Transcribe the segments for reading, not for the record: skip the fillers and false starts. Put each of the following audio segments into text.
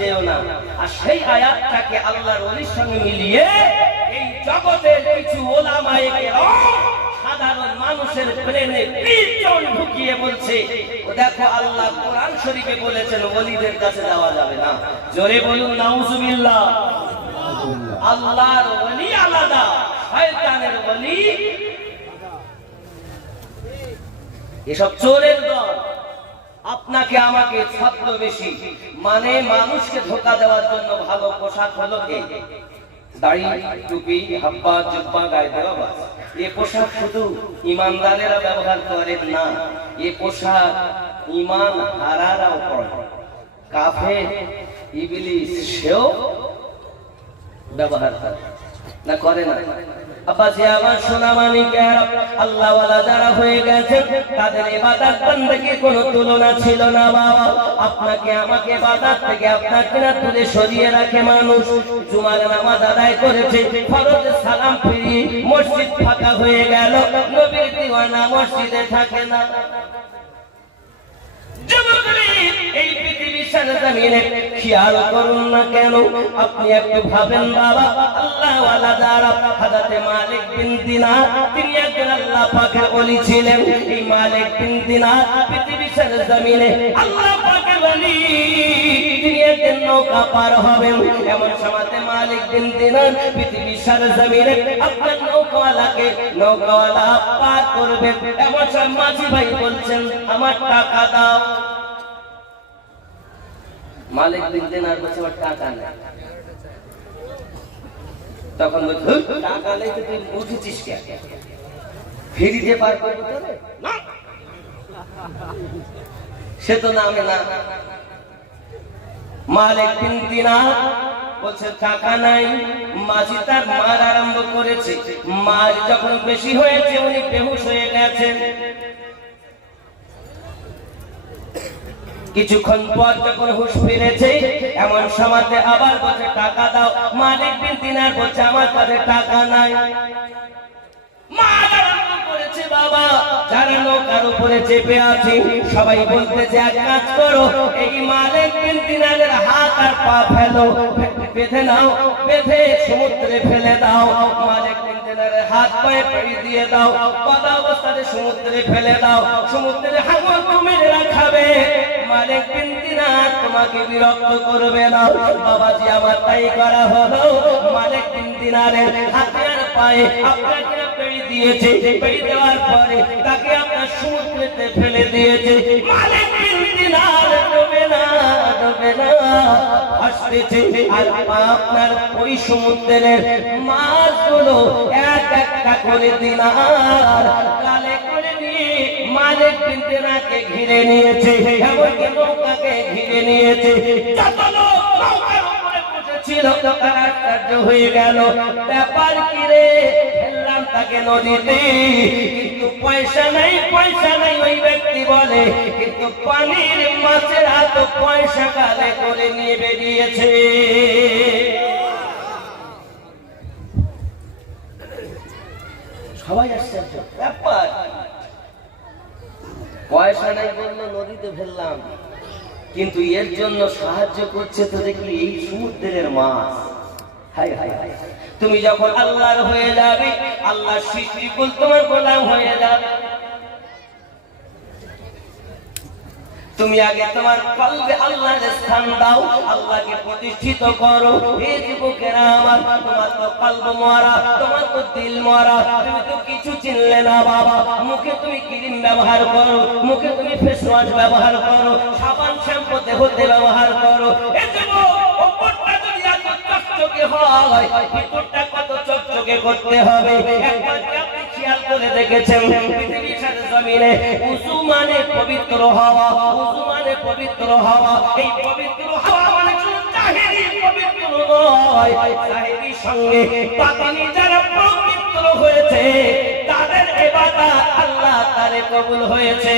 যেও না। আর সেই আয়াতটাকে আল্লাহর ওলির সঙ্গে মিলিয়ে এই জগতের কিছু ওলামায়ে কেরাম সাধারণ মানুষের ব্রেনে পিছন ঢুকিয়ে বলছে, দেখো আল্লাহ কোরআন শরীফে বলেছেন ওলিদের কাছে যাওয়া যাবে না। জোরে বলুন নাউজুবিল্লাহ। আল্লাহর ওলি আলাদা, শয়তানের ওলি। এসব চোরের দল আপনাকে আমাকে ছদ্মবেশী মানে মানুষকে ধোঁকা দেওয়ার জন্য ভালো পোশাক হলো কে? দাড়ি, টুপি, হাব্বা, জুব্বা গায়ে দেওয়া বাস। এ পোশাক শুধু ইমানদারেরা ব্যবহার করেন না, এ পোশাক ইমান হারারাও পরে। কাফের, ইবলিস সেও ব্যবহার করে না, করে না? আব্বাজি আমার সোনা মানিকেরা, আল্লাহ ওয়ালা যারা হয়ে গেছেন তাদের ইবাদত বندگی কোনো তুলনা ছিল না বাবা। আপনাকে আমাকে ইবাদত থেকে আপনাকে না তুলে সরিয়ে রাখে মানুষ। জুমার নামাজ আদায় করেছে, ফরজ সালাম ফিরি, মসজিদ ফাঁকা হয়ে গেল, নবীর দিওয়ানা মসজিদে থাকে না। এই পৃথিবীর সরজমিনে খেয়াল করুন না কেন, আপনি একটু ভাবেন বাবা। আল্লাহ ওয়ালা যারা, হযরত মালিক বিন দিনার, তিনি একজন আল্লাহ পাকের ওলি ছিলেন। এই মালিক বিন দিনার পৃথিবীর সরজমিনে আল্লাহ পাকের ওলি, তিনি একজন নৌকা পার হবেন। এমন সময়তে মালিক বিন দিনার পৃথিবীর সরজমিনে আপনার নৌকাওয়ালাকে, নৌকাওয়ালা পার করবেন। এমন সময় মাঝি ভাই বলছেন, আমার টাকা দাও। মালিক বিন দিনার বলছে, টাকা নেই। তখন বলছে, টাকা নেই তো তুই উঠেছিস কেন? ফিরিতে পার করবো তোরে? না, সে তো নামে না। মালিক বিন দিনার বলছে টাকা নাই। মাঝি তার মার আরম্ভ করেছে। মার যখন বেশি হয়েছে, উনি বেহুশ হয়ে গেছেন। কিছুক্ষণ পর যখন হুঁশ ফিরেছে, এমন সময়তে আবার বলছে টাকা দাও। মালিক বিন দিনার বলছে, আমার কাছে টাকা নাই। বাবা, যারা নৌকার উপরে চেপে আছে সবাই বলতেছে, এক কাজ করো, এই মালিক বিন দিনারের হাত আর পা ফেলো, বেঁধে নাও, বেঁধে সমুদ্রে ফেলে দাও। মালিক বিন দিনারের হাত পায়ে পেড়ি দিয়ে দাও, বাঁধা অবস্থায় সমুদ্রে ফেলে দাও। সমুদ্রে হাঙর মেরে রাখাবে, মালিক বিন দিনার তোমাকে বিরক্ত করবে না। বাবাজি আমার তাই করা হলো। মালিক বিন দিনারের হাতে আর পায়ে আপনাকে পেড়ি দিয়েছে, পেড়ি দেওয়ার পরে তাকে আপনার সমুদ্রেতে ফেলে দিয়েছে। মালিক বিন দিনার ডুবে না, ডুবে না, আসতেছে। আর আপনার ওই সমুদ্রের মাছগুলো এক একটা করে দিনার কালে করে নিয়ে মালিক বিন দিনারকে ঘিরে নিয়েছে, এমনকি নৌকাকে ঘিরে নিয়েছে। যত লোক নৌকার উপরে বসেছিল তারা আশ্চর্য হয়ে গেল, ব্যাপার কি রে? ফেললাম তাকে নদীতে, কিন্তু পয়সা নাই, পয়সা নাই। ওই ব্যক্তি বলে, কিন্তু পানির মাছেরা তো পয়সা কালে করে নিয়ে বেরিয়েছে। সবাই আশ্চর্য, ব্যাপার পয়সা নাই বললো, নদীতে ফেললাম, কিন্তু এর জন্য সাহায্য করছে তো দেখলি এই সমুদ্রের মাছ। হায় হায় হায়, তুমি যখন আল্লাহর হয়ে যাবে, আল্লাহর সৃষ্টিকুল তোমার গোলাম হয়ে যাবে। তুমি আগে তোমার কলবে আল্লাহর স্থান দাও, আল্লাহকে প্রতিষ্ঠিত করো। এই যুবকেরা আমার, তোমার তো কলব মরা, তোমার তো দিল মরা, তুমি তো কিছু চিনলে না বাবা। মুখে তুমি ক্রিম ব্যবহার করো, মুখে তুমি ফেস ওয়াশ ব্যবহার করো, সাবান শ্যাম্পু দেহতে ব্যবহার করো। এই যুবক, উপরটা যদি এত চকচকে হয়, ভিতরটা কত চকচকে করতে হবে। একবার আপনি খেয়াল করে দেখেছেন, পৃথিবীর সাথে জমিনে উযু মানে পবিত্র হওয়া, উযু মানে পবিত্র হওয়া। এই পবিত্র হওয়া মানে শুধু তাহিরি পবিত্র নয়, তাহিরির সঙ্গে বাতিনি যারা পবিত্র হয়েছে তাদের ইবাদত আল্লাহ তারে কবুল হয়েছে।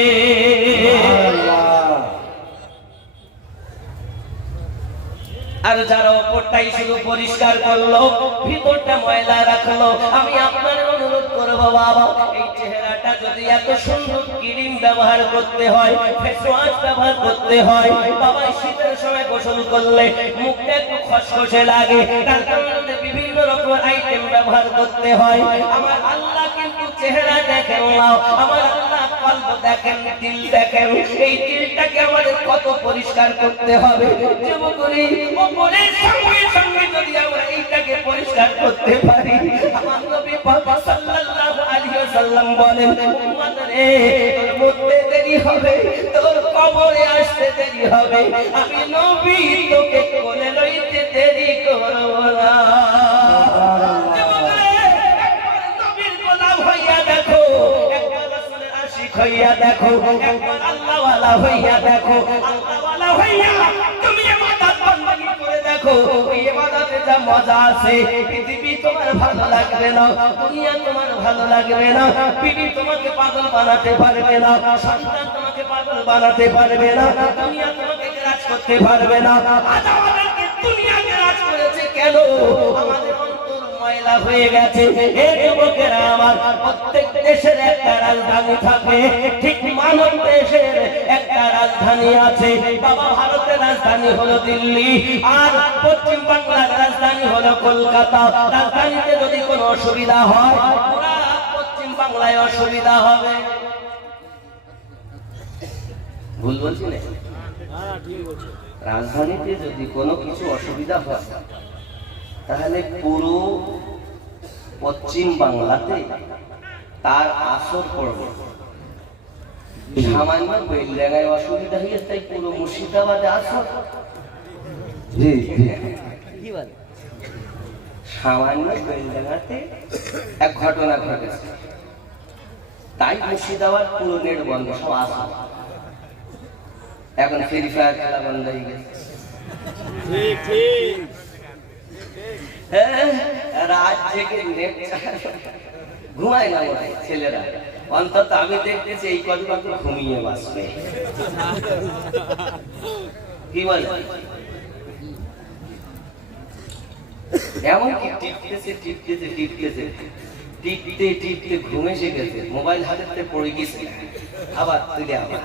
আর যারা উপরটাই শুধু পরিষ্কার করলো, ভিতরটা ময়লা রাখলো, আমি আপনার অনুরোধ করব বলবো বাবা, এই চেহারাটা যদি এত সুন্দর ক্রিম ব্যবহার করতে হয়, ফেস ওয়াশ ব্যবহার করতে হয়, বাবা শীতের সময় গোসল করলে মুখটা একটু খসখসে লাগে, তার কারণে বিভিন্ন রকমের আইটেম ব্যবহার করতে হয়। আমার আল্লাহ কিন্তু চেহারা দেখেন না, আমার আল্লাহ কল্প দেখেন, দিল দেখেন। এই দিলটাকে আমাদের কত পরিষ্কার করতে হবে। যুবকরি ওপরের সঙ্গে সঙ্গে যদি আমরা এইটাকে পরিষ্কার করতে পারি, আমার নবী পাক সাল্লাল্লাহু আলাইহি ওয়াসাল্লাম বলেন, উম্মত রে, তোর মরতে দেরি হবে, তোর কবরে আসতে দেরি হবে, আমি নবী তোকে কোলে লইতে দেরি করব না। নবীর গোলাম হইয়া দেখো, একবার রাসূলের আশিক হইয়া দেখো, একবার আল্লাহওয়ালা হইয়া দেখো। আল্লাহওয়ালা হইয়া তুমি ইবাদত বندگی করে দেখো, এই ইবাদতে যা মজা আছে, পৃথিবী তোমার ভালো লাগবে না, দুনিয়া তোমার ভালো লাগবে না, বিবি তোমাকে পাগল বানাতে পারবে না, সন্তান তোমাকে পাগল বানাতে পারবে না, দুনিয়া তোমাকে গ্রাস করতে পারবে না। আজ আমাদেরকে দুনিয়া গ্রাস করেছে কেন? আমাদের অন্তর ময়লা হয়ে গেছে। হে যুবকেরা আমার, প্রত্যেক দেশের একটা রাজধানী থাকে, ঠিক মানব দেশের একটা রাজধানী আছে। বাবা, ভারতের রাজধানী হলো দিল্লি, আর পশ্চিম বাংলার রাজধানী হলো কলকাতা। রাজধানীতে যদি কোনো অসুবিধা হয়, পুরা পশ্চিম বাংলায় অসুবিধা হবে। ভুল বলছি না? রাজধানীতে যদি কোনো কিছু অসুবিধা হয়, তাহলে পুরো পশ্চিম বাংলাতে তার আসর পড়বে। সামান্য বেলডাঙ্গায় অসুবিধা হয়ে তাই পুরো মুর্শিদাবাদে আসর। সামান্য বেলডাঙ্গাতে এক ঘটনা ঘটেছে, তাই মুর্শিদাবাদ পুরো নেট বন্ধ, সব আসর। এখন ফ্রি ফায়ার খেলা বন্ধ হয়ে গেছে। রাত থেকে নেট ঘুমায় না মনে হয় ছেলেরা, অন্তত আমি দেখতেছি এই কদিন ঘুমিয়ে বাঁচবে। কি বল, এমনকি টিপতেছে টিপতেছে টিপতেছে টিপতে টিপতে ঘুম এসে গেছে, মোবাইল হাতে পড়ে গেছে, আবার তুলে আবার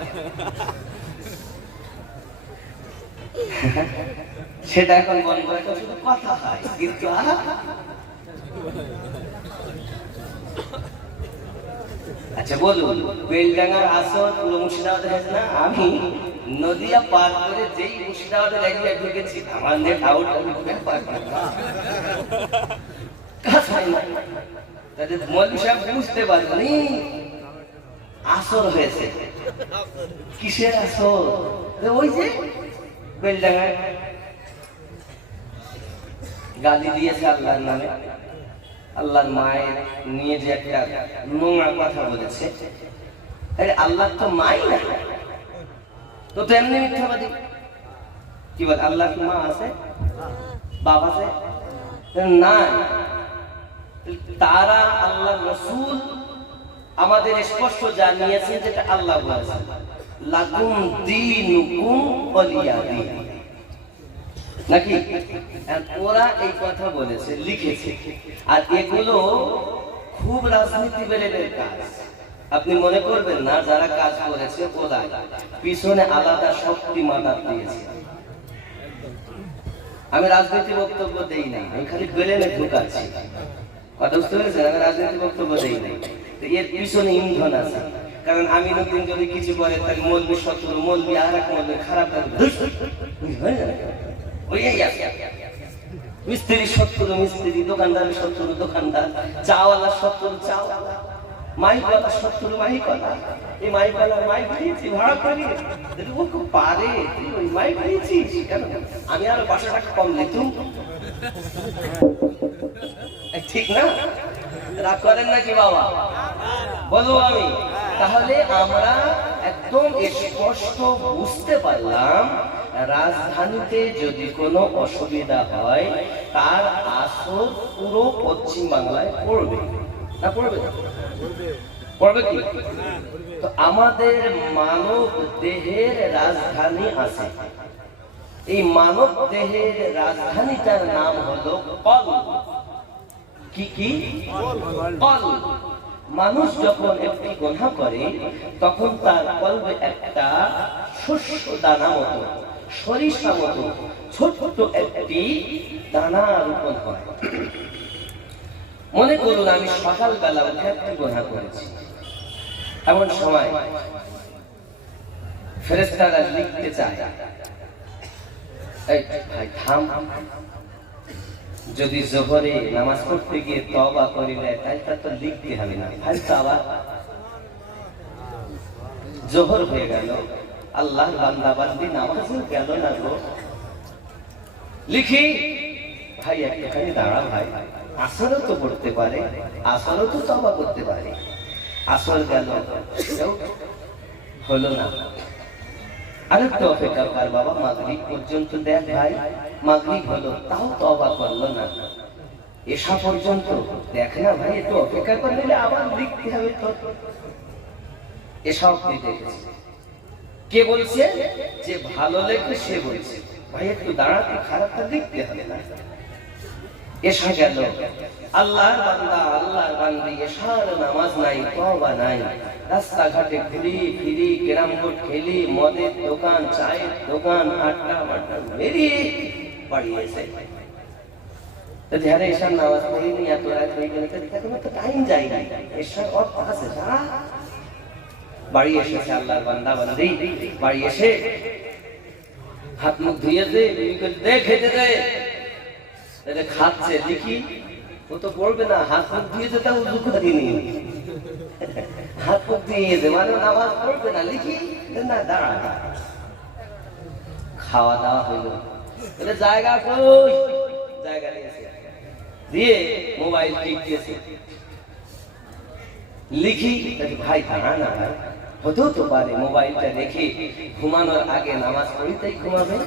সেটা এখন বন্ধ করে শুধু কথা হয়, কিন্তু আচ্ছা বলুন, বেলডাঙ্গার আসর পুরো মুর্শিদাবাদে হয়েছে না? আমি নদিয়া পার করে যেই মুর্শিদাবাদের এরিয়া ঢুকেছি, আমার নেট আউট মৌলভী সাহেব বুঝতে পারেনি আসর হয়েছে। কিসের আসর? ওই যে বেলডাঙ্গায় গালি দিয়েছে আল্লাহর নামে, আল্লাহর মায়ের নিয়ে যে একটা নোংরা কথা বলেছে। আল্লাহ তো মাই না, তো তেমনি মিথ্যাবাদী। কি বল, আল্লাহ কি মা আছে, বাপ আছে? না, তারা আল্লাহ রাসূল আমাদের স্পষ্ট জানিয়েছেন যেটা আল্লাহ বলেছেন, লাকুম দীনুকুম ওয়ালিয়া দীন। নাকি ওরা এই কথা বলেছে, লিখেছে। আর এগুলো খুব রাজনীতিবিদের কাজ। আপনি মনে করবেন না যারা কাজ করেছে ওরা পিছনে আলাদা শক্তি মাথার দিয়েছে। আমি রাজনীতি বক্তব্য দেই না, আমি খালি বেলেনে ঢুকাচ্ছি। কথা বুঝতে পেরেছেন? আমি রাজনীতি বক্তব্য দেই না, এর পিছনে ইন্ধন আছে। কারণ আমি নতুন যদি কিছু করে তাহলে মৌলবী শত্রু, মৌলবী আর এক মৌলবী খারাপ লাগবে। মিস্ত্রি শত্রু মিস্ত্রি, দোকানদার শত্রু দোকানদার, চাওয়ালা শত্রু চাওয়ালা, মাইকওয়ালা শত্রু মাইকওয়ালা। এই মাইকওয়ালা মাইক দিয়েছি ভাড়া করি, ও খুব পারে, ওই মাইক দিয়েছিস কেন? আমি আরো 500 টাকা কম নিতুম। ঠিক না? রাগ করেন নাকি বাবা? বলো আমি। তাহলে আমরা একদম স্পষ্ট বুঝতে পারলাম, রাজধানীতে যদি কোনো অসুবিধা হয় তার আসর পুরো পশ্চিম বাংলায় পড়বে না? পড়বে না? পড়বে কি? তো আমাদের মানব দেহের রাজধানী আছে, এই মানব দেহের রাজধানীটার নাম হলো কলব। কি কি? কলব। মানুষ যখন একটি গুনাহ করে তখন তার কলবে একটা শস্য দানা মতো, সরিষা মতো ছোট্ট একটি দানা রোপণ হয়। মনে করুন আমি সকালবেলা উঠে একটি গুনাহ করেছি, এমন সময় ফেরেশতারা লিখতে চায়, এই ভাই থাম, যদি জোহরে নামাজ পড়তে গিয়ে তওবা করিলে তাহলে তো লিখতে হবে না, ভাই তো আবার জোহর হয়ে গেল, আল্লাহর বান্দা বান্দি নামাজও গেল না গো, লিখি। ভাই একটুখানি দাঁড়া ভাই, আসরও তো পড়তে পারে, আসরও তো তওবা করতে পারে, আসর গেল হলো না, আরেকটু অপেক্ষা কর বাবা, মাগরিব পর্যন্ত দেখ ভাই, মাগরিব হলো তাও তওবা করলো না, এশা পর্যন্ত দেখ না ভাই, একটু অপেক্ষা করলে আবার লিখতে হবে তো। এশা অবধি দেখেছি, কে বলছে যে ভালো লেখে সে বলছে ভাই একটু দাঁড়াতে, খারাপটা লিখতে হবে না। এশা গেল, আল্লাহর বান্দা আল্লাহর বান্দি এশার নামাজ নাই, তওবা নাই, রাস্তাঘাটে ঘুরি ফিরি, ক্যারাম বোর্ড খেলি, মদের দোকান, চায়ের দোকান, আড্ডা মাড্ডা মেরি বাড়ি এসে ধ্যানে এশার নামাজ পড়িনি, এত রাত হয়ে গেলে তো টাইম যায় না, এশার অর্থ আছে তারা বাড়ি এসেছে। আল্লাহর বান্দা বান্দি বাড়ি এসে হাত মুখ ধুয়ে দে, খেতে দে, খাচ্ছে, দেখি ও তো পড়বে না, হাত মুখ ধুয়েছে তা উজু করিনি, হাত মুখ ধুয়েছে মানে নামাজ পড়বে না, লিখি না দাঁড়া। খাওয়া দাওয়া হইল, জায়গা কই, জায়গা নিয়েছে, দিয়ে মোবাইল টিপতেছে, লিখি ভাই দাঁড়া না ভাই, হতেও তো পারে মোবাইলটা রেখে ঘুমানোর আগে নামাজ পড়িতেই ঘুমাবে,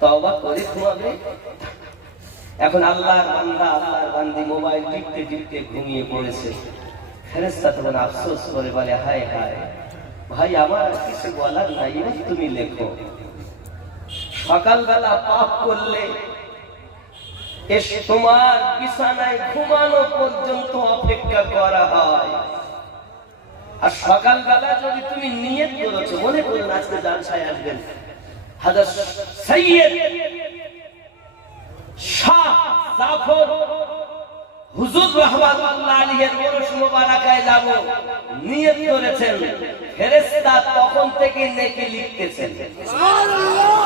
তওবা করে ঘুমাবে। এখন আল্লাহর বান্দা আল্লাহর বান্দি মোবাইল টিপতে টিপতে ঘুমিয়ে পড়েছে। ফেরেশতা তখন আফসোস করে বলে, হায় হায় ভাই আমার কিছু বলার নাই, তুমি লেখো। সকালবেলা পাপ করলে তোমার বিছানায় ঘুমানো পর্যন্ত অপেক্ষা করা হয়, আর সকালবেলা যদি তুমি নিয়ত করেছো, মনে করুন আজকে জালসায় আসবেন হযরত সৈয়দ শাহ জাফর হুজুর রাহমাতুল্লাহ আলাইহির ওরস মোবারকায় যাব, নিয়ত করেছেন, ফেরেশতা তখন থেকে নেকি লিখতেছেন, সুবহানাল্লাহ,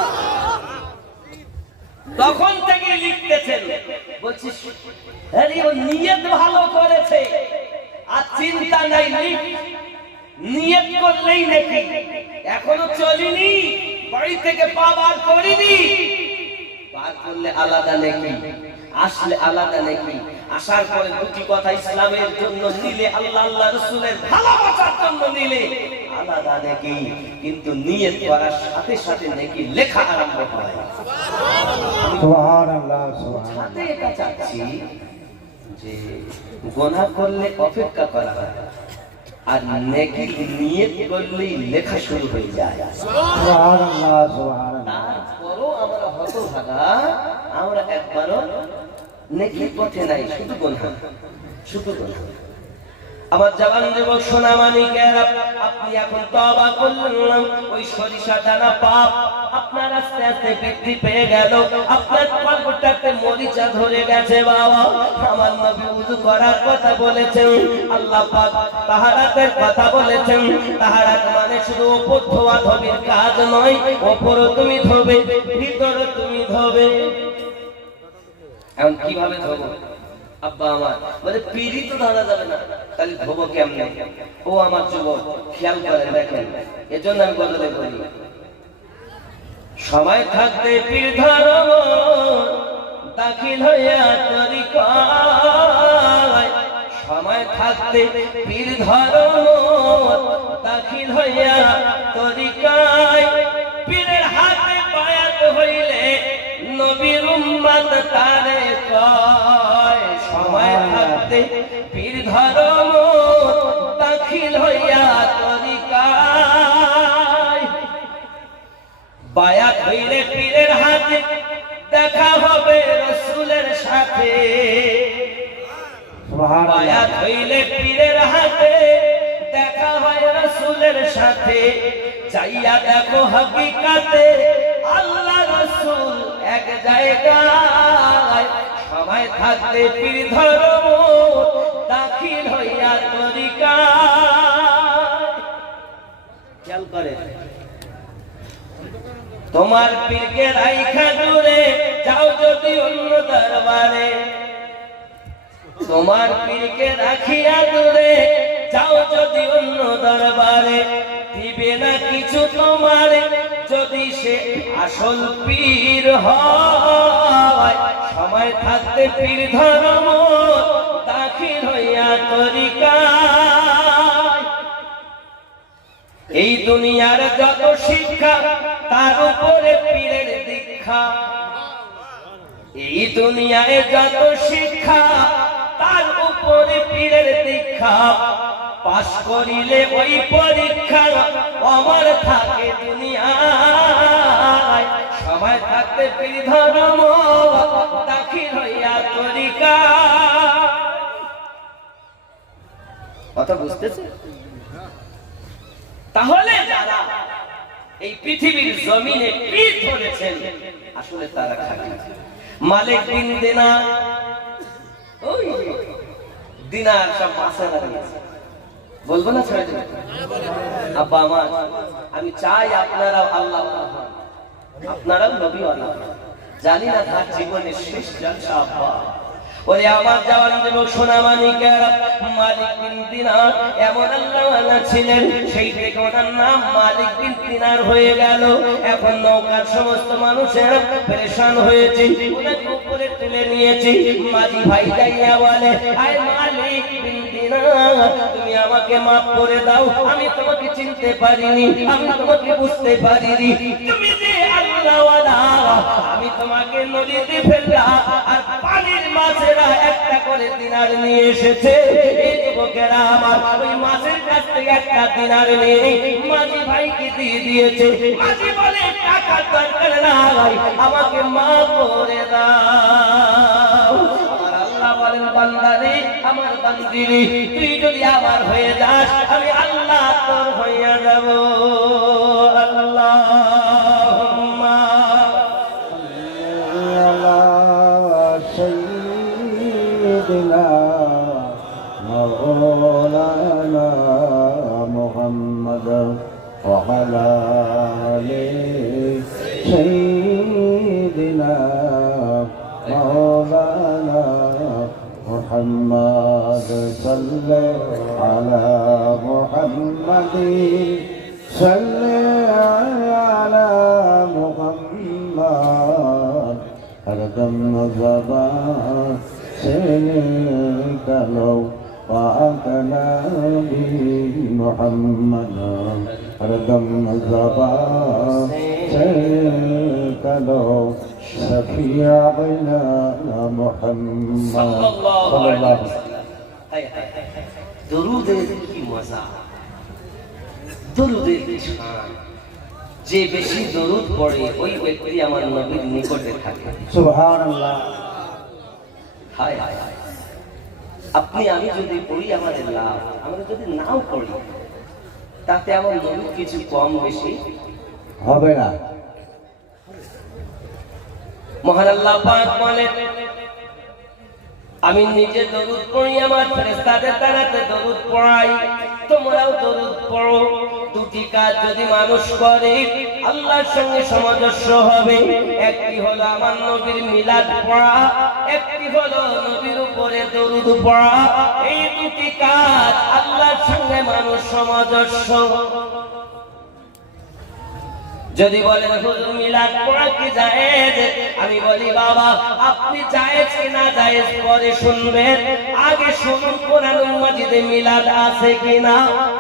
তখন থেকে লিখতেছেন। বলছি আরে ও নিয়ত ভালো করেছে আর চিন্তা নাই, নিয়ত করলেই নাকি, এখনো চলিনি, বাড়ি থেকে পা বার করিনি, বার করলে আলাদা নাকি, আসলে আলাদা নাকি, আসার পরে দুটি কথা ইসলামের জন্য নিলে, আল্লাহ আল্লাহ রাসূলের ভালোবাসার জন্য নিলে আলাদা নাকি, কিন্তু নিয়ত করার সাথে সাথে নাকি লেখা আরম্ভ হয়। সুবহানাল্লাহ, সুবহানাল্লাহ। এটা চাচ্ছি যে গুনাহ করলে অপেক্ষা করা হয়, আর নেকি নিয়ত করলেই লেখা শুরু হয়ে যায়। সুবহানাল্লাহ, সুবহানাল্লাহ। তারপরও আমরা হতভাগা, আমরা একবারও নেকির পথে নাই, শুধু গুনাহ, শুধু গুনাহ। আমার জওয়ান যুবক সোনা মানিকেরা, আপনি এখন তওবা করলেন, ওই সরিষা দানা পাপ আপনার আস্তে আস্তে বৃদ্ধি পেয়ে গেল, আপনার কলবটাতে মরিচা ধরে গেছে। বাবা আমার নবী ওযু করার কথা বলেছেন, আল্লাহ পাক তাহারাতের কথা বলেছেন। তাহারাত মানে শুধু উপর ধোয়া ধোবির কাজ নয়, উপরও তুমি ধোবে, ভিতরও তুমি ধোবে। এখন কিভাবে ধোবো? আব্বা আমার বলে পিড়ি তো ধরা যাবে না, তাহলে ধোবো কেমনে? ও আমার যুবক খেয়াল করেন, দেখেন, এজন্য আমি বদলে বলি, সময় থাকতে পীর ধরো, দাখিল হইয়া তরিকায়, সময় থাকতে পীর ধরো, দাখিল হইয়া তরিকায়, পীরের হাতে বায়াত হইলে নবীর উম্মত তারে কয়। সময় থাকতে পীর ধরো, দাখিল হইয়া তরিকায়, বায়াত হইলে পীরের হাতে, দেখা হবে রাসূলের সাথে। বায়াত হইলে পীরের রাসূলের সাথে যাইয়া দেখো হাকিকাতে আল্লাহ রাসূল এক জায়গায় সময় থাকতে পীর ধর্ম দাখিল হইয়া তরিকা। খেয়াল করে তোমার পীরকে রাইখা দূরে যাও যদি অন্য দরবারে, তোমার পীরকে রাখিয়া দূরে যাও যদি অন্য দরবারে, দিবে না কিছু তোমার যদি সে আসল পীর হয়। সময় থাকতে পীর ধর্ম দাখিল হইয়া তরিকা। এই দুনিয়ার যত শিক্ষা তার উপরে পীরের দীক্ষা। এই দুনিয়ায় যত শিক্ষা তার উপরে পীরের দীক্ষা। পাস করিলে ওই পরীক্ষা আমার থাকে দুনিয়ায়। সময় থাকতে পীর ধর্ম দাখিল হইয়া তরিকা। কথা বুঝতেছে? তাহলে যারা এই পৃথিবীর জমিনে পীর ধরেছেন আসলে তারা খাঁটি। মালিক বিন দিনার, ওই দিনার সব মাসে লাগিয়েছে, বলবো না ছেড়ে দেবে? আব্বা আমার, আমি চাই আপনারাও আল্লাহ, আপনারাও নবী আল্লাহ। জানি না তার জীবনের শেষ জলসা আব্বা। ওরে আমার জওয়ান যুবক সোনা মানিকেরা, মালিক বিন দিনার এমন আল্লাহওয়ালা ছিলেন, সেই থেকে ওনার নাম মালিক বিন দিনার হয়ে গেল। এখন নৌকার সমস্ত মানুষেরা পেরেশান হয়েছে, ওনাকে উপরে তুলে নিয়েছে। মাঝি ভাই যাইয়া বলে, আয় মালিক বিন দিনার, তুমি আমাকে মাফ করে দাও, আমি তোমাকে চিনতে পারিনি, আমি তোমাকে বুঝতে পারিনি। তুমি যে আল্লাহওয়ালা, আমি তোমাকে নদীতে ফেললাম আর পানির মাঝে একটা করে দিনার নিয়ে এসেছে। এই যুবকেরা আমার ওই মাছের কাছ থেকে একটা দিনার নিয়ে মাঝি ভাইকে দিয়ে দিয়েছে। মাঝি বলে, টাকার দরকার নাই, আমাকে মাফ করে দাও। আমার আল্লাহ বলেন, বান্দারে, আমার বান্দিরে, তুই যদি আমার হয়ে যাস আমি আল্লাহ তোর হইয়া যাব। আল্লাহুম্মা مولانا محمد وعلى آل سيدنا مولانا محمد صل على محمد صل على محمد هردم زبان سيكلو وأكنا بمحمد هردم زبان سيكلو شفيعنا محمد صلى الله عليه وسلم। দরুদের কি মজা, দরুদের কি শান। যে বেশি দরুদ পড়ে ওই ব্যক্তি আমার নবীর নিকটে থাকে। সুবহানাল্লাহ। হায় হায় হায়, আপনি আমি যদি পড়ি আমাদের লাভ, আমরা যদি নাও পড়ি তাতে আমার নবী কিছু কম বেশি হবে না। মহান আল্লাহ পাক বলেন, আমি নিজে দরুদ পড়ি, আমার ফেরেশতাদের দ্বারাতে দরুদ পড়াই, তোমরাও দরুদ পড়ো। দুটি কাজ যদি মানুষ করে আল্লাহর সঙ্গে সামঞ্জস্য হবে। একটি হলো আমার নবীর মিলাদ পড়া, একটি হলো নবীর উপরে দরুদ পড়া। এই দুটি কাজ আল্লাহর সঙ্গে মানুষ সামঞ্জস্য। যদি বলেন হুজুর মিলাদ পড়া কি জায়েজ, আমি বলি বাবা আপনি জায়েজ কি না জায়েজ পরে শুনবেন, আগে শুনুন কোরআন মাজিদে মিলাদ আছে কিনা।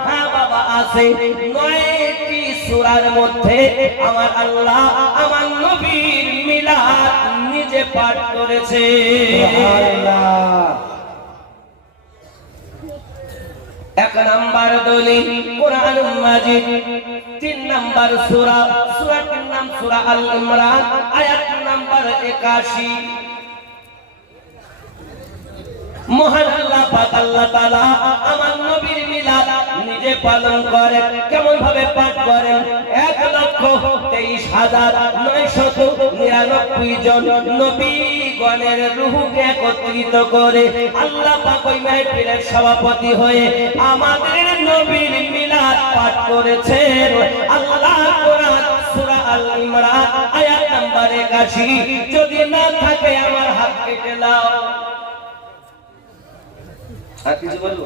হ্যাঁ বাবা আছে, 9টি সূরার মধ্যে আমার আল্লাহ আমার নবীর মিলাদ নিজে পাঠ করেছে। সুবহানাল্লাহ। 1 নাম্বার দলিল কোরআন মাজিদ, 3 নাম্বার সূরা, সূরাটির নাম সূরা আল ইমরান, আয়াত নাম্বার 81। মহান আল্লাহ পাক আল্লাহ তাআলা আমার নবীর মিলাদ নিজে পালন করেন। কেমন ভাবে পাঠ করেন? 1,23,999 জন নবীগণের রূহকে একত্রিত করে আল্লাহ পাক ওই মাহফিলের সভাপতি হয়ে আমাদের নবীর মিলাদ পাঠ করেছেন। আল্লাহ কোরআন সূরা আল ইমরান আয়াত নাম্বার 81। যদি না থাকে আমার হাত কেটে দাও। আর কিছু বলবো?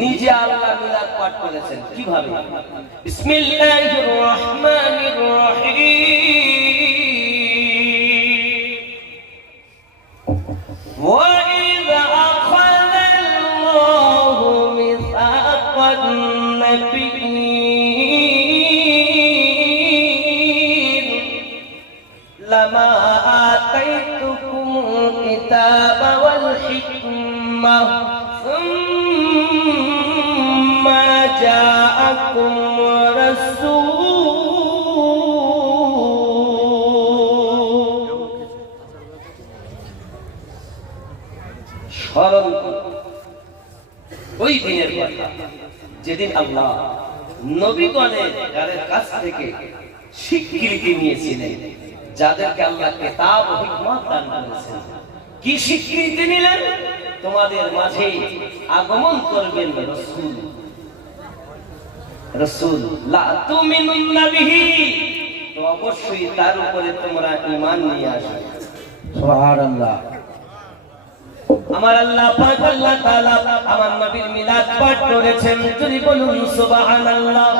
নিজে আল্লাহ মিলাদ পাঠ করেছেন কিভাবে? বিসমিল্লাহির রহমানির রহিম। ওয়া ইযা আখাযাল্লাহু মিসাকান নাবিয়্যিন লামা আতাইতুকুমুল কিতাবা ওয়াল হিকমাহ সুম্মা জাআকুম রাসূল। স্মরণ ওই দিনের কথা যেদিন আল্লাহ নবীগণের কাছ থেকে স্বীকৃতি নিয়েছিলেন, যাদেরকে আল্লাহ কিতাব ও হিকমত দান করেছেন। কি স্বীকৃতি নিলেন? তোমাদের মাঝে আগমন করবেন রাসূল। রাসূল লা তুমিনুন্না বিহি, তো অবশ্যই তার উপরে তোমরা ঈমান নিয়ে আসবে। সুবহানাল্লাহ। আমার আল্লাহ পাক আল্লাহ তাআলা আমার নবীর মিলাদ পাঠ করেছেন। যদি বলুন সুবহানাল্লাহ।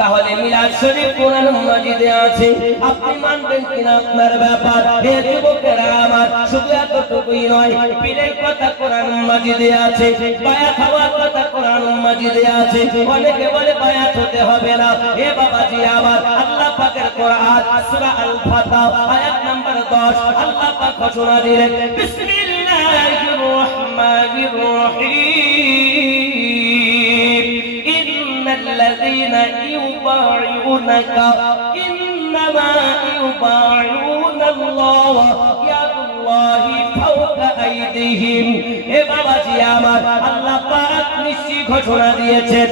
তাহলে মিলাদ শরীফ কোরআন মাজিদে আছে। আপনি মানবেন কিনা আপনার ব্যাপার। হে যুবকেরা আমার, শুধু এতটুকুই নয়, পীরের কথা কোরআন মাজিদে আছে, বায়াত হওয়ার কথা কোরআন মাজিদে আছে। অনেকে বলে বায়াত হতে হবে না। হে বাবাজি আমার, আল্লাহ পাকের কোরআন সূরা আল ফাতহ আয়াত নাম্বার 10 আল্লাহ পাক ঘোষণা দিলেন, বিসমিল্লাহির রহমানির রহিম। ইন্নাল্লাযীনা يبايعونك إنما يبايعون الله يد الله فوق أيديهم। এ বাবাজি আমার, আল্লাহ পাক নিশ্চয় ঘোষণা দিয়েছেন,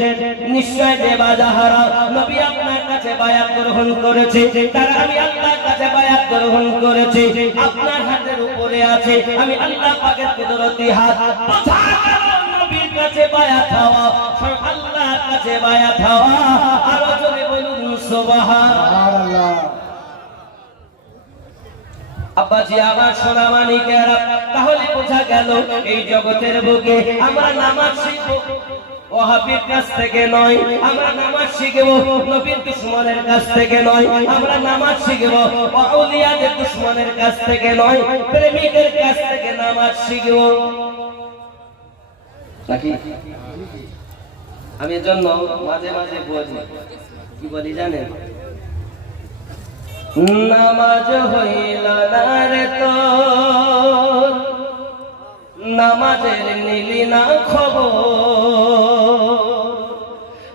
নিশ্চয় দেবা যাহারা নবী আপনার কাছে বায়াত গ্রহণ করেছে, তারা আমি আল্লাহর কাছে বায়াত গ্রহণ করেছি। আপনার হাতের উপরে আছে আমি আল্লাহ পাকের কুদরতি হাত। বোঝা গেল নবীর কাছে বায়াত হওয়া, আল্লাহর কাছে বায়াত হওয়া। আরো জোরে বলুন সুবহানাল্লাহ। আব্বাজি আমার সোনা মানিকেরা, তাহলে বোঝা গেল এই জগতের বুকে আমরা নামাজ শিখবো ওয়াহাবীর কাছ থেকে নয়, আমরা নামাজ শিখবো নবীর দুশমনের কাছ থেকে নয়, আমরা নামাজ শিখবো আউলিয়াদের দুশমনের কাছ থেকে নয়, প্রেমিকের কাছ থেকে নামাজ শিখবো নাকি? আমি এর জন্য মাঝে মাঝে বলি, কি বলি জানেন? নামাজ হইল না রে তোর, নামাজের নিলি না খবর।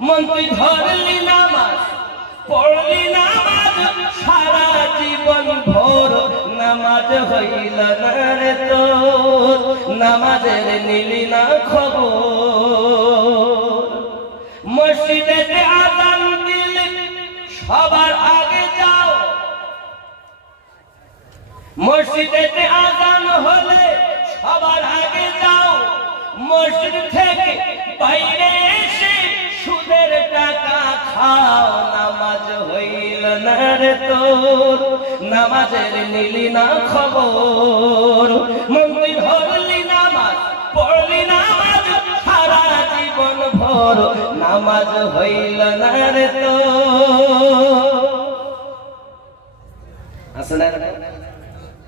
মন তুই ধরলি নামাজ, পড়লি নামাজ সারা জীবন ভোর, নামাজ হইল না রে তোর, নামাজের নিলি না খবর। মসজিদেতে আযান দিলে সবার আগে যাও, মসজিদেতে আযান হলে সবার আগে যাও, মসজিদ থেকে বাইরে এসে সুদের টাকা খাও। নামাজ হইল না রে তোর, নামাজের নিলি না খবর। মন্দির ধরলি নামাজ, পড়লি নামাজ সারা জীবন ভোর, নামাজ হইল না রে তোর। আসলে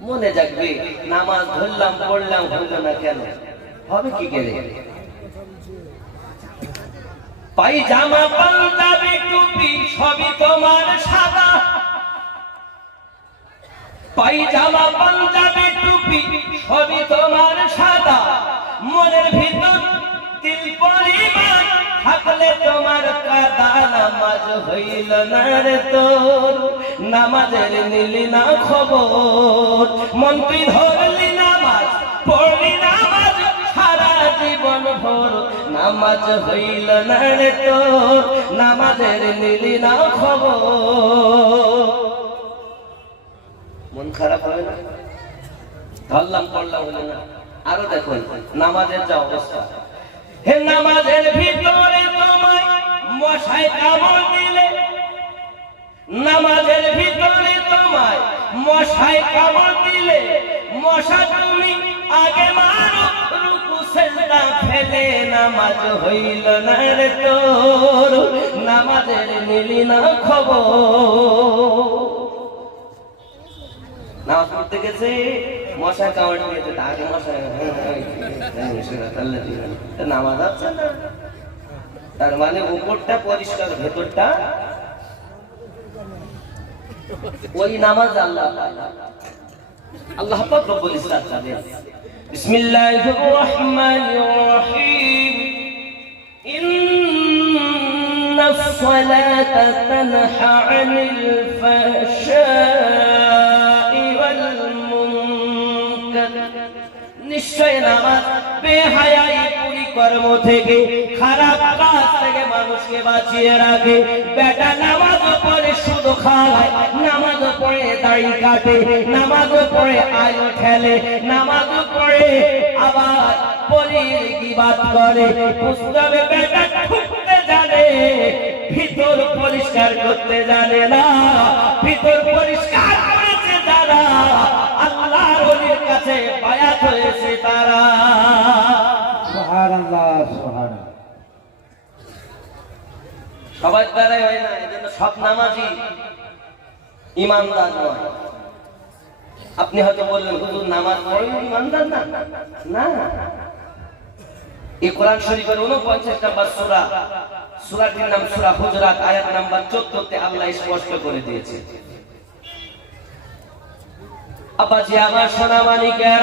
মনে যাকবে, নামাজ ধরলাম পড়লাম হইল না কেন? হবে কি করে? পায়জামা পাঞ্জাবি টুপি সবই তোমার সাদা, পায়জামা পাঞ্জাবি টুপি সবই তোমার সাদা। মনের ভিতর তিল পরিমাণ থাকলে তোমার কাদা, নামাজ হইল না রে তোর, নামাজের নিলি না খবর। মন্ত্রী ধরলি নামাজ, পড়লি নামাজ সারা জীবন ভর, নামাজ হইল না রে তোর, নামাজের নিলি না খবর। মন খারাপ হবে না? ধরলাম পড়লাম হলো না। আরো দেখুন নামাজের যা অবস্থা। হে নামাজের ভিতরে তোমায় মশায় কামড় দিলে, নামাজের ভিতরে তোমায় মশায় কামড় দিলে, মশা তুমি আগে মারো রুকু সিজদা ফেলে, নামাজ হইল না রে তোর, নামাজের নিলি না খবর। নামাজ পড়তে গেছে মশা কামড় দিয়েছে, আগে মশা নামাজ আছে না। তার মানে উপরটা পরিষ্কার, ভেতরটা ওই নামাজ আল্লাহ আল্লাহ পাক রব্বুল ইজ্জত তাদের। বিসমিল্লাহির রহমানির রহিম। ইন্নাস সালাতা তানহা আনিল ফাহশাই ওয়াল মুনকার। নিশ্চয় নামাজ বেহায়াই কর্ম থেকে, খারাপ কাজ থেকে মানুষকে বাঁচিয়ে রাখে। বেটা নামাজ পড়ে শুধু খায়, নামাজ পড়ে দাড়ি কাটে, নামাজ পড়ে আয়ু ঠেলে, নামাজ পড়ে আবার পরির গীবাত করে। পুস্তকে বেটা ঠুকতে জানে, ভিতর পরিষ্কার করতে জানে না। ভিতর পরিষ্কার করেছে যারা, আল্লাহর ওলির কাছে বায়াত হয়েছে তারা। সুবহানাল্লাহ, সুবহানাল্লাহ। সবার দ্বারাই হয় না, এজন্য সব নামাজি ইমানদার নয়। আপনি হয়তো বললেন হুজুর নামাজ পড়েন ইমানদার না, না। এই কোরআন শরীফের 49 নম্বর সূরা, সূরাটির নাম সূরা হুজরাত, আয়াত নাম্বার 14 তে আল্লাহ স্পষ্ট করে দিয়েছে। আপাজি আমার সোনা মালিকের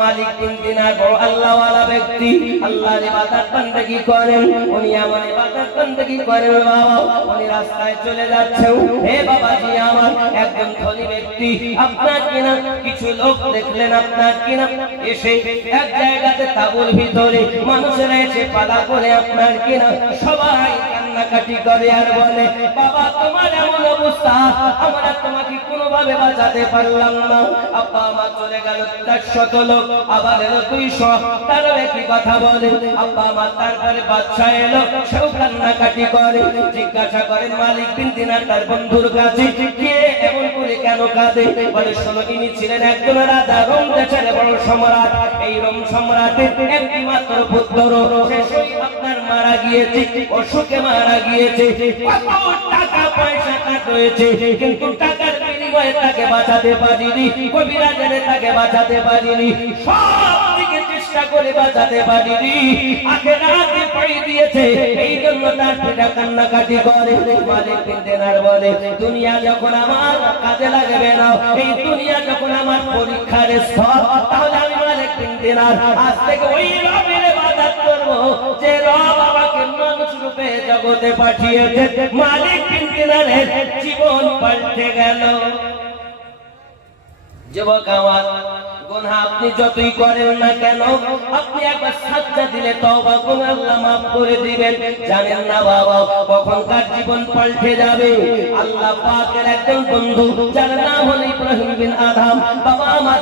মালিক তিন দিনার বড় আল্লাহওয়ালা ব্যক্তি, আল্লাহর ইবাদত বান্দেগি করেন। উনি আমার ইবাদত বান্দেগি করেন বাবা, উনি রাস্তায় চলে যাচ্ছেন। হে বাবাজি আমার একজন ধনী ব্যক্তি, আপনার কিনা কিছু লোক দেখলেন, আপনার কিনা এসে এক জায়গাতে তাঁবুর ভিতরে মানুষেরা এসে পালা করে আপনার কিনা সবাই কান্নাকাটি করে আর বলে, বাবা তোমার এমন অবস্থা, আমরা তোমাকে কোনোভাবে বাঁচাতে পারলাম না। আব্বা মা চলে গেল, 100 লোক আবার এলো 200, তারও একই কথা বলে। আব্বা মা তারপরে বাদশা এলো, সেও কান্নাকাটি করে। জিজ্ঞাসা করেন মালিক বিন দিনার তার বন্ধুর কাছে, কে এমন করে কেন কাঁদে? বলে শোনো, ইনি ছিলেন একজন রাজা, রোম দেশের বড় সম্রাট। এই রোম সম্রাটের একটি মাত্র পুত্র, সেই আপনার মারা গিয়েছে, অসুখে মারা গিয়েছে। কত টাকা পয়সা কাট হয়েছে, কিন্তু টাকার বিনিময়ে তাকে বাঁচাতে পারিনি, কবিরাজের তাকে বাঁচাতে পারিনি, সব দিকে চেষ্টা করে বাঁচাতে পারিনি, আখেরাতে পড়ে দিয়েছে। এই জন্য তার পিতা কান্নাকাটি করে। মালিক বিন দিনার বলে, দুনিয়া যখন আমার কাজে লাগবে না, এই দুনিয়া যখন আমার পরীক্ষার স্থল, তাহলে আমি মালিক বিন দিনার আজ থেকে ওই রবের ইবাদত করব যে রব আমাকে মানুষ রূপে জগতে পাঠিয়েছে। মালিক বিন দিনারের জীবন পাল্টে গেল। যুবক আমার, গুনাহ আপনি যতই করেন না কেন, আপনি একবার সাজদা দিলে তওবা করে আল্লাহ মাফ করে দিবেন। জানেন না বাবা কখন কার জীবন পাল্টে যাবে? আল্লাহ পাকের একজন বন্ধু, যার নাম হলো ইব্রাহিম বিন আদম। বাবা আমার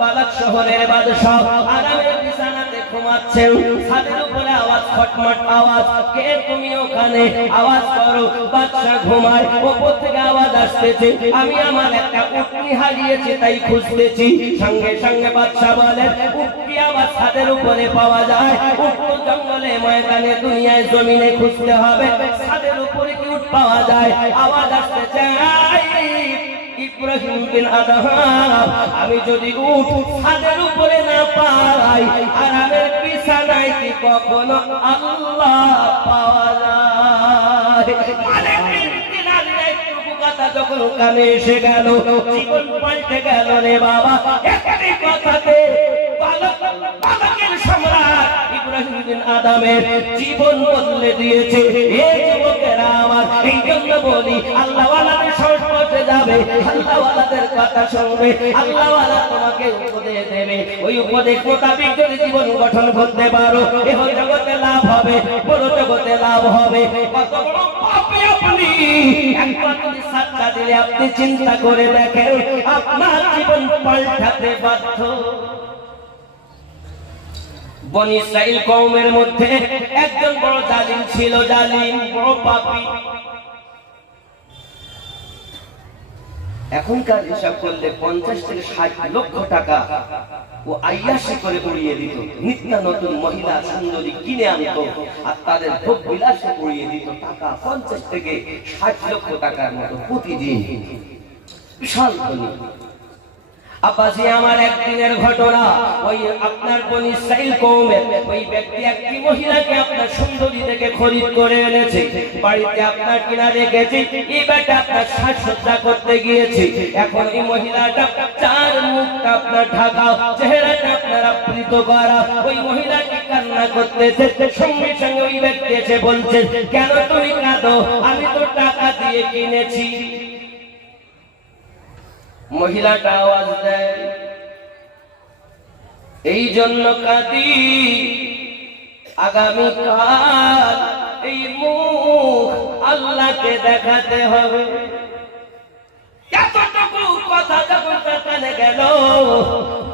বালাক শহরের বাদশা, আরামের বিছানাতে ঘুমাচ্ছেন, ছাদের উপরে আওয়াজ, খটমট আওয়াজ। কে তুমি ওখানে? আওয়াজ করো। বাদশা ঘুমায়, উপর থেকে আওয়াজ আসতেছে, আমি আমার একটা উটনি হারিয়েছি তাই খুঁজতেছি। সঙ্গে সঙ্গে বাদশা বলেন, উটনি আবার ছাদের উপরে পাওয়া যায়? উট তো জঙ্গলে, ময়দানে, দুনিয়ায়, জমিনে খুঁজতে হবে, ছাদের উপরে কি উট পাওয়া যায়? আওয়াজ আসতে চাই ইব্রাহিম বিন আদম, আমি যদি উট ছাদের উপরে না পাই, আরামের বিছানায় কি কখনো আল্লাহ পাওয়া যায়? যখন কানে এসে গেল, জীবন পাল্টে গেল রে বাবা। একটি কথাতে বালকের সম্রাট ইব্রাহিম বিন আদমের জীবন বদলে দিয়েছে। এই যুবকেরা আমার, এই জন্য বলি আল্লাহ ওয়ালাদের সংস্পর্শে যাবে যাবে, আল্লাহওয়ালাদের কথা শুনবে, আল্লাহওয়ালা তোমাকে উপদেশ দেবে। ওই উপদেশ মোতাবেক যদি জীবন গঠন করতে পারো, এহ জগতে লাভ হবে, বড় জগতে লাভ হবে। কত বড় পাপী আপনি! একবার যদি সাজদা দিলে আপনি চিন্তা করে দেখেন, আপনার জীবন পাল্টাতে বাধ্য। বনি ইসরাইল কওমের মধ্যে একজন বড় জালিম ছিল, জালিম, বড় পাপী। এখনকার হিসাব করলে 50 থেকে 60 লক্ষ টাকা ও আইয়াসি করে উড়িয়ে দিত। নিত্য নতুন মহিলা সুন্দরী কিনে আনতো আর তাদের ভোগ বিলাসে উড়িয়ে দিত টাকা 50 থেকে 60 লক্ষ টাকার মতো প্রতিদিন। বিশাল ধনী। আব্বাজি, আমার একদিনের ঘটনা, ওই আপনার বনি ইসরাইল কওমের ওই ব্যক্তি একটি মহিলাকে আপনার সুন্দরী দেখে খরিদ করে এনেছে, বাড়িতে আপনার কিনা রেখেছে। এই বেটা আপনার সাজসজ্জা করতে গিয়েছে। এখন এই মহিলাটা চার মুখটা আপনার ঢাকা, চেহারাটা আপনার আবৃত করা। ওই মহিলাটি কান্না করতেছে, সঙ্গে সঙ্গে ওই ব্যক্তি এসে বলছে, কেন তুমি কাঁদো? আমি তো টাকা দিয়ে কিনেছি। মহিলাটা আওয়াজ দেয়, এই জন্য কাঁদি, আগামীকাল এই মুখ আল্লাহকে দেখাতে হবে। এতটুকু কথা যখন তার কানে গেল,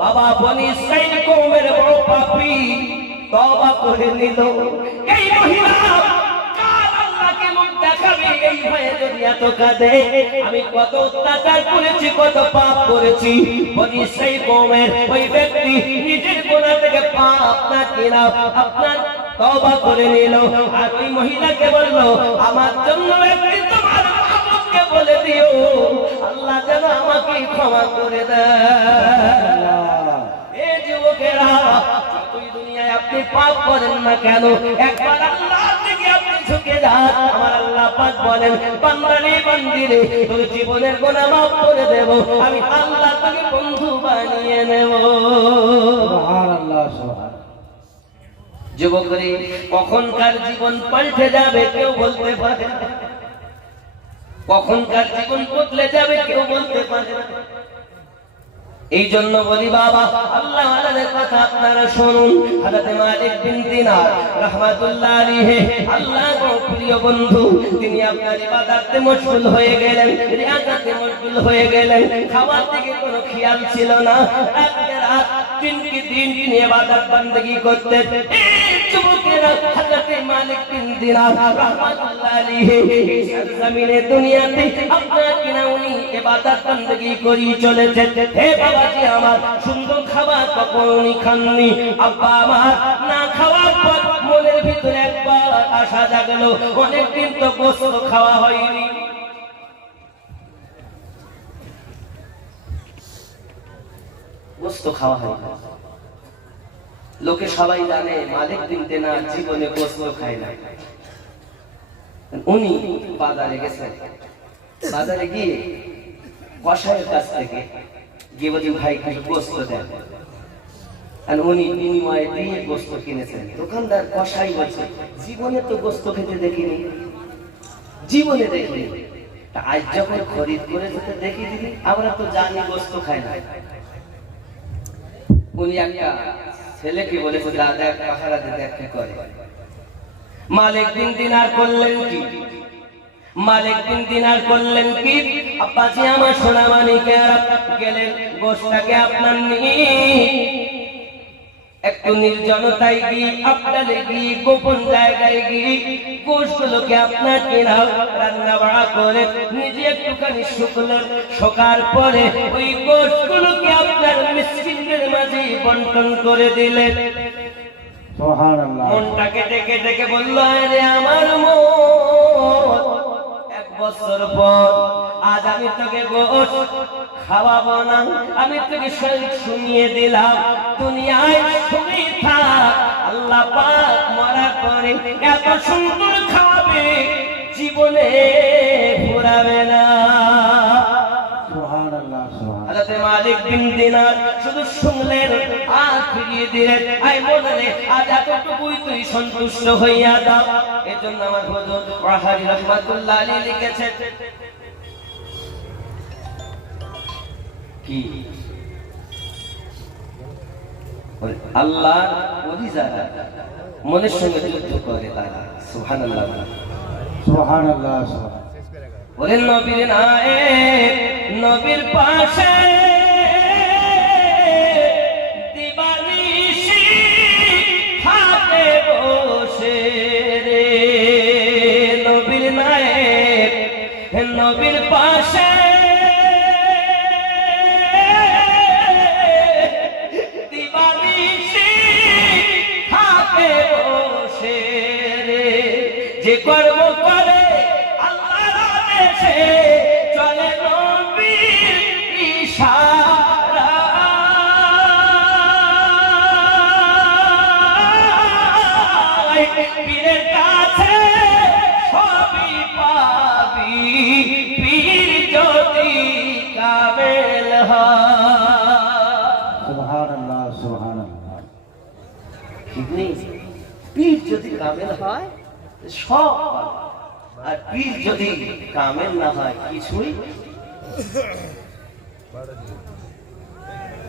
বাবা বনি ইসরাইল কওমের বড় পাপী তওবা করে নিল। এই মহিলা এই ভয়ে যদি এত কাঁদে, আমি কত অত্যাচার করেছি, কত পাপ করেছি। বনি ইসরাইল কওমের ওই ব্যক্তি নিজের গোনা থেকে পাপ না কিনা আপনার তওবা করে নিল। আর ওই মহিলাকে বলল, আমার জন্য একদিন তোমার পাপকে বলে দিও, আল্লাহ যেন আমাকে ক্ষমা করে দেয়। এই যুবকেরা, যতই দুনিয়ায় আপনি পাপ করেন না কেন, একবার আল্লাহর দিকে আপনি ঝুঁকে যান। আমার আল্লাহ পাক বলেন, বান্দারে বান্দিরে, তোর জীবনের গুনাহ মাফ করে দেব, আমি আল্লাহ তোকে বন্ধু বানিয়ে নেব। সুবহানাল্লাহ, সুবহানাল্লাহ। যুবকরে, কখনকার জীবন পাল্টে যাবে কেউ বলতে পারে না, কখনকার জীবন বদলে যাবে কেউ বলতে পারে না। এই জন্য বলি বাবা, আল্লাহ আল্লাহর কথা আপনারা শুনুন। হযরত মালিক বিন দিনার রাহমাতুল্লাহ আলাইহি, আল্লাহর প্রিয় বন্ধু, তিনি আপনার ইবাদতে মশগুল হয়ে গেলেন, রিয়াজাতে মশগুল হয়ে গেলেন। খাবার থেকে কোনো খেয়াল ছিল না। রাতে রাত, দিনকে দিন তিনি ইবাদত বندگی করতেন। এই যুবকেরা, হযরত মালিক বিন দিনার রাহমাতুল্লাহ আলাইহি এই জমিনে দুনিয়াতে আপনার কিনা উনি ইবাদত বندگی করি চলেছেন। হে বাবাজি আমার, সুন্দর খাবার কখনো খাননি। আব্বা আমার না খাওয়ার পর মনের ভিতরে একবার আশা জাগলো, অনেকদিন তো গোশত খাওয়া হয়নি। গোশত খাওয়া হয় না। লোকে সবাই জানে মালিক বিন দিনার জীবনে গোশত খায় না। উনি বাজারে গেছেন, বাজারে গিয়ে কসাইয়ের কাছ থেকে গিয়ে বলছি, ভাই কিছু গোশত দেন। আর উনি বিনিময়ে দিয়ে গোশত কিনেছেন। দোকানদার কসাই বলছে, জীবনে তো গোশত খেতে দেখিনি, জীবনে দেখিনি। আজ যখন খরিদ করে যেতে দেখি দিদি, আমরা তো জানি গোশত খায় না। উনি একটা ছেলেকে বলেছে, দাদা পাহারা দিতে একটা করে। মালিক বিন দিনার করলেন কি? মালিক বিন দিনার করলেন কি? আব্বাজি আমার সোনা মানিকেরা গেলেন গোশতটাকে আপনার নিয়ে একটু নির্জনতায় গিয়ে, আপনারে গিয়ে গোপন জায়গায় গিয়ে গোশতগুলোকে আপনার কিনা রান্না বাড়া করে নিজে একটুখানি শুকলেন। শোকার পরে ওই গোশতগুলোকে আপনার মিসকিনদের মাঝে বন্টন করে দিলেন। সুবহানাল্লাহ। মনটাকে ডেকে ডেকে বলল, আরে আমার মন, 1 বছর পর আজ আমি তোকে গোশত খাওয়াবো না, আমি তোকে শরীর শুনিয়ে দিলাম, দুনিয়ায় শুনে থাক, আল্লাহ পাক মরার পরে এত সুন্দর খাওয়াবে, জীবনে ঘুরাবে না। সুবহানাল্লাহ, সুবহানাল্লাহ। হযরত মালিক বিন দিনার শুধু শুনলেন আর ফিরিয়ে দিলেন, আই বললেন, আজ এতটুকুই তুই সন্তুষ্ট হইয়া দাও। এজন্য আমার হুজুর ওয়াহাবি রাহমাতুল্লাহ আলাইহি লিখেছেন, কি আল্লাহ ওলি যারা মনের সঙ্গে যুদ্ধ করে তারা সুবহানাল্লাহ সুবহানাল্লাহ সুবহান ওরে নবীর নায়েক নবীর পাশে দিবানিশি থাকে বসে রে নবীর নায়েক নবীর পাশে দিবানিশি থাকে বসে রে যে কর্ম করে চলে নবীর ইশারায় পীরের কাছে সবই পাবি পীর যদি কামেল হয় সুবহানাল্লাহ সুবহানাল্লাহ ঠিক নেই পীর যদি কামেল হয় সব পাবে আর পীর যদি কামেল না হয় কিছুই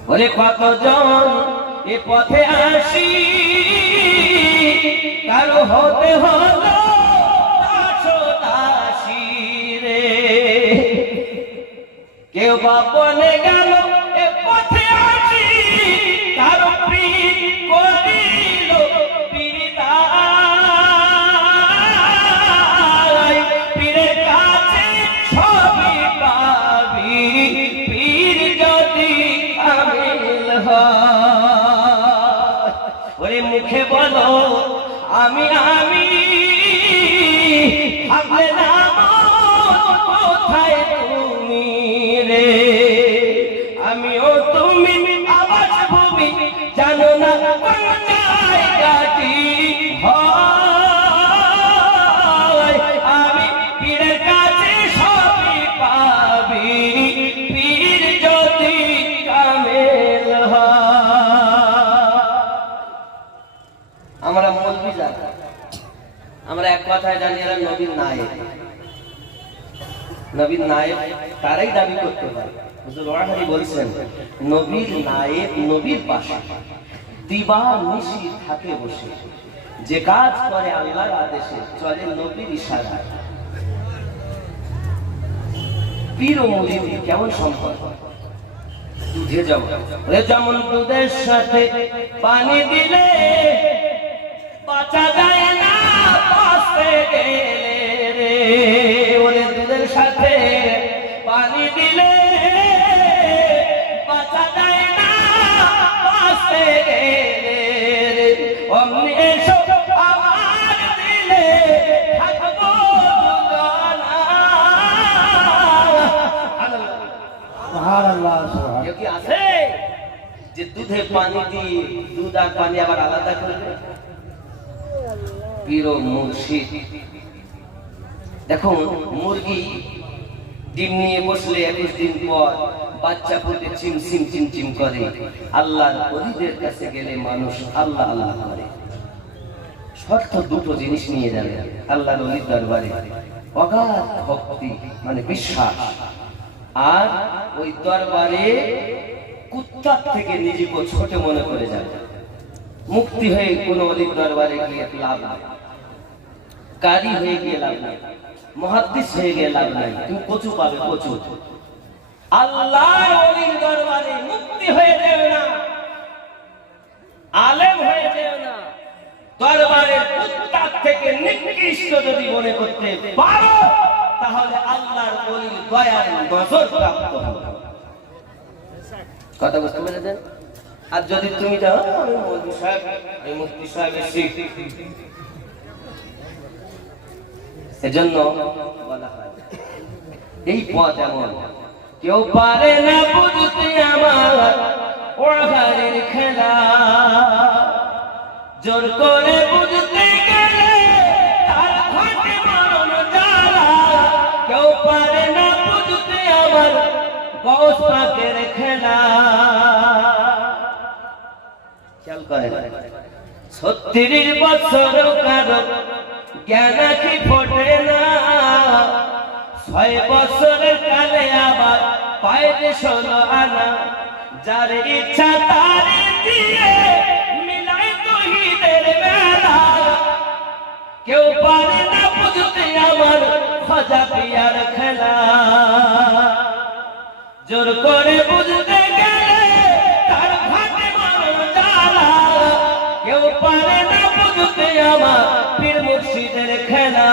বলে কতজন এ পথে আসি কারো হতে হলো দাসী রে কেউ বা বলে গেল এ পথে আসি কারো পীর করিল পীরের কাছে সবই পাবি পীর যদি কামেল হয় ওরে মুখে বলো আমি আমি ভাবলে না কোথায় তুমি রে আমিও তুমি আবাস ভূমি জানো না কোন জায়গাটি হয় আমি পীরের কাছে সবই পাবি পীর যদি কামেল হয় আমরা মৌলবি জানি আমরা এক কথায় জানি এরা নবীর নায়েক নবীর নায়েক তারাই দাবি করতে পারে হুজুর ওয়াহাবি বলছেন নবীর নায়েক নবীর পাশে দিবানিশি থাকে বসে যে কাজ করে আল্লাহর আদেশে চলে নবীর ইশারায় পীর ও মুরিদ কেমন সম্পর্ক দুধে যেমন দুধের সাথে পানি দিলে বাঁচা যায় না বাঁচতে গেলে রে ওরে দুধের সাথে পানি দিলে বাঁচা যায় না বাঁচতে গেলে রে অমনি এসো আমার দিলে থাকবো দুজনা সুবহানাল্লাহ সুবহান কেউ কি আছে যে দুধে পানি দিয়ে দুধ আর পানি আবার আলাদা করবে পীর ও মুর্শিদ দেখো মুরগি ডিম নিয়ে বসলে 21 দিন পর বাচ্চা ফুটে চিমচিম চিমচিম করে আল্লাহর ওলিদের কাছে গেলে মানুষ আল্লাহ আল্লাহ করে শর্ত দুটো জিনিস নিয়ে যাবে আল্লাহর ওলির দরবারে অগাধ ভক্তি মানে বিশ্বাস আর ওই দরবারে কুত্তার থেকে নিজেকে ছোট মনে করে যাবে মুক্তি হয়ে কোন ওলির দরবারে গিয়ে লাভ নাই কারি হয়ে গিয়ে লাভ নাই মুহাদ্দিস হয়ে গিয়ে লাভ নাই তুমি কচু পাবে কচু আল্লাহর ওলির দরবারে মুক্তি হয়ে যাবে না আলেম হয়ে যাবে না দরবারে কুত্তার থেকে নিকৃষ্ট যদি মনে করতে পারো তাহলে আল্লাহর ওলির দয়ার নজর প্রাপ্ত হবে কথা বুঝতে পেরেছেন আর যদি তুমি যাও আমি মৌলভী সাহেব আমি মুফতি সাহেবের শিখ এজন্য বলা হয় এই পথ এমন কেউ পারে না বুঝতে আমার ওয়াহারের খেলা জোর করে বুঝতে গেলে তার ঘটে মরণ জ্বালা কেউ পারে না বুঝতে আমার গৌস পাকের খেলা খেয়াল করে 36 বছর কারো জ্ঞান কি ফোটে না 6 বছরের কালে আবার পায় যে 16 আনা, যার ইচ্ছা তারে দিয়ে মিলাই তৌহিদের মেলা। কেউ পারে না বুঝতে আমার খাজা পিয়ার খেলা, জোর করে বুঝতে গেলে তার ঘাটে মরণ জ্বালা। কেউ পারে না বুঝতে আমার পীর মুর্শিদের খেলা।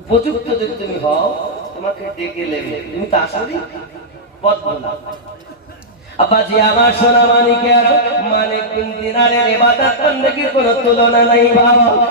উপযুক্ত যদি তুমি হও, তোমাকে ডেকে নেবে, তুমি তো আসলেই পথ ভোলা। আব্বাজি আমার সোনা মানিকের, মানিক বিন দিনারের ইবাদত বন্দেগীর কোনো তুলনা নাই বাবা।